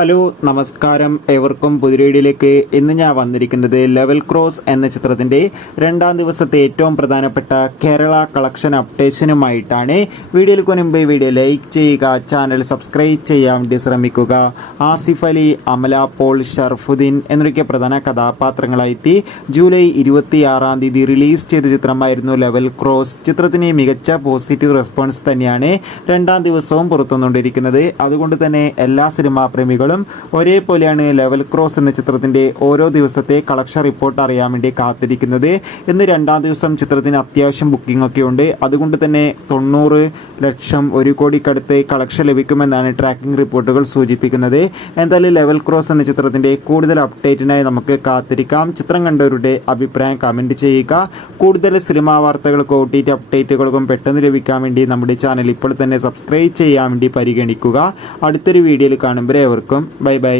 Hello നമസ്കാരം, ഏവർക്കും പുതിയ ഇന്ന് ഞാൻ വന്നിരിക്കുന്നത് ലെവൽ ക്രോസ് എന്ന ചിത്രത്തിൻ്റെ രണ്ടാം ദിവസത്തെ ഏറ്റവും പ്രധാനപ്പെട്ട കേരള കളക്ഷൻ അപ്ഡേഷനുമായിട്ടാണ്. വീഡിയോയിൽ മുൻപ് വീഡിയോ ലൈക്ക് ചെയ്യുക, ചാനൽ സബ്സ്ക്രൈബ് ചെയ്യാൻ വേണ്ടി ശ്രമിക്കുക. ആസിഫ് അലി, അമല പോൾ, ഷർഫുദ്ദീൻ എന്നൊക്കെ പ്രധാന കഥാപാത്രങ്ങളായി ജൂലൈ 26 റിലീസ് ചെയ്ത ചിത്രമായിരുന്നു ലെവൽ ക്രോസ്. ചിത്രത്തിന് മികച്ച പോസിറ്റീവ് റെസ്പോൺസ് തന്നെയാണ് രണ്ടാം ദിവസവും പുറത്തുവന്നുകൊണ്ടിരിക്കുന്നത്. അതുകൊണ്ട് തന്നെ എല്ലാ സിനിമാ പ്രേമികളും ഒരേപോലെയാണ് ലെവൽ ക്രോസ് എന്ന ചിത്രത്തിന്റെ ഓരോ ദിവസത്തെ കളക്ഷൻ റിപ്പോർട്ട് അറിയാൻ വേണ്ടി കാത്തിരിക്കുന്നത്. ഇന്ന് രണ്ടാം ദിവസം ചിത്രത്തിന് അത്യാവശ്യം ബുക്കിംഗ് ഒക്കെ ഉണ്ട്. അതുകൊണ്ട് തന്നെ 90 ലക്ഷം 1 കോടിക്കടുത്ത് കളക്ഷൻ ലഭിക്കുമെന്നാണ് ട്രാക്കിംഗ് റിപ്പോർട്ടുകൾ സൂചിപ്പിക്കുന്നത്. എന്തായാലും ലെവൽ ക്രോസ് എന്ന ചിത്രത്തിന്റെ കൂടുതൽ അപ്ഡേറ്റിനായി നമുക്ക് കാത്തിരിക്കാം. ചിത്രം കണ്ടവരുടെ അഭിപ്രായം കമന്റ് ചെയ്യുക. കൂടുതൽ സിനിമാ വാർത്തകൾക്കും OTT അപ്ഡേറ്റുകൾക്കും പെട്ടെന്ന് ലഭിക്കാൻ വേണ്ടി നമ്മുടെ ചാനൽ ഇപ്പോൾ തന്നെ സബ്സ്ക്രൈബ് ചെയ്യാൻ വേണ്ടി പരിഗണിക്കുക. അടുത്തൊരു വീഡിയോയിൽ കാണുമ്പോൾ ഏവർക്കും ബൈ ബൈ.